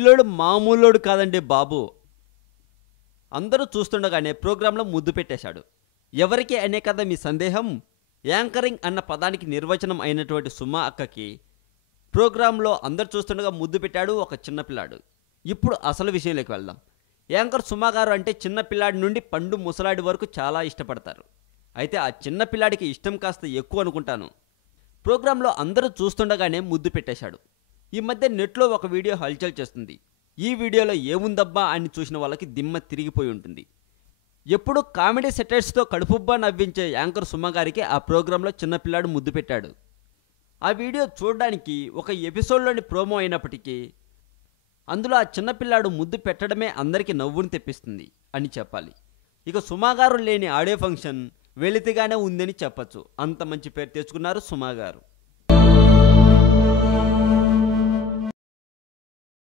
పిల్లోడు మామూలోడు కాదండి బాబు. అందరూ చూస్తుండగానే ప్రోగ్రాంలో ముద్దు పెట్టేశాడు. ఎవరికి అనే కదా మీ సందేహం? యాంకరింగ్ అన్న పదానికి నిర్వచనం అయినటువంటి సుమా అక్కకి ప్రోగ్రాంలో అందరు చూస్తుండగా ముద్దు పెట్టాడు ఒక చిన్నపిల్లాడు. ఇప్పుడు అసలు విషయంలోకి వెళ్దాం. యాంకర్ సుమా గారు అంటే చిన్నపిల్లాడి నుండి పండు ముసలాడి వరకు చాలా ఇష్టపడతారు. అయితే ఆ చిన్నపిల్లాడికి ఇష్టం కాస్త ఎక్కువ అనుకుంటాను. ప్రోగ్రాంలో అందరూ చూస్తుండగానే ముద్దు పెట్టేశాడు. ఈ మధ్య నెట్లో ఒక వీడియో హల్చల్ చేస్తుంది. ఈ వీడియోలో ఏముందబ్బా అని చూసిన వాళ్ళకి దిమ్మ తిరిగిపోయి ఉంటుంది. ఎప్పుడు కామెడీ సెటైర్స్తో కడుపుబ్బా నవ్వించే యాంకర్ సుమ గారికి ఆ ప్రోగ్రాంలో చిన్నపిల్లాడు ముద్దు పెట్టాడు. ఆ వీడియో చూడడానికి ఒక ఎపిసోడ్లోని ప్రోమో అయినప్పటికీ అందులో ఆ చిన్నపిల్లాడు ముద్దు పెట్టడమే అందరికీ నవ్వును తెప్పిస్తుంది అని చెప్పాలి. ఇక సుమా గారు లేని ఆడియో ఫంక్షన్ వెలితిగానే ఉందని చెప్పచ్చు. అంత మంచి పేరు తెచ్చుకున్నారు సుమా గారు.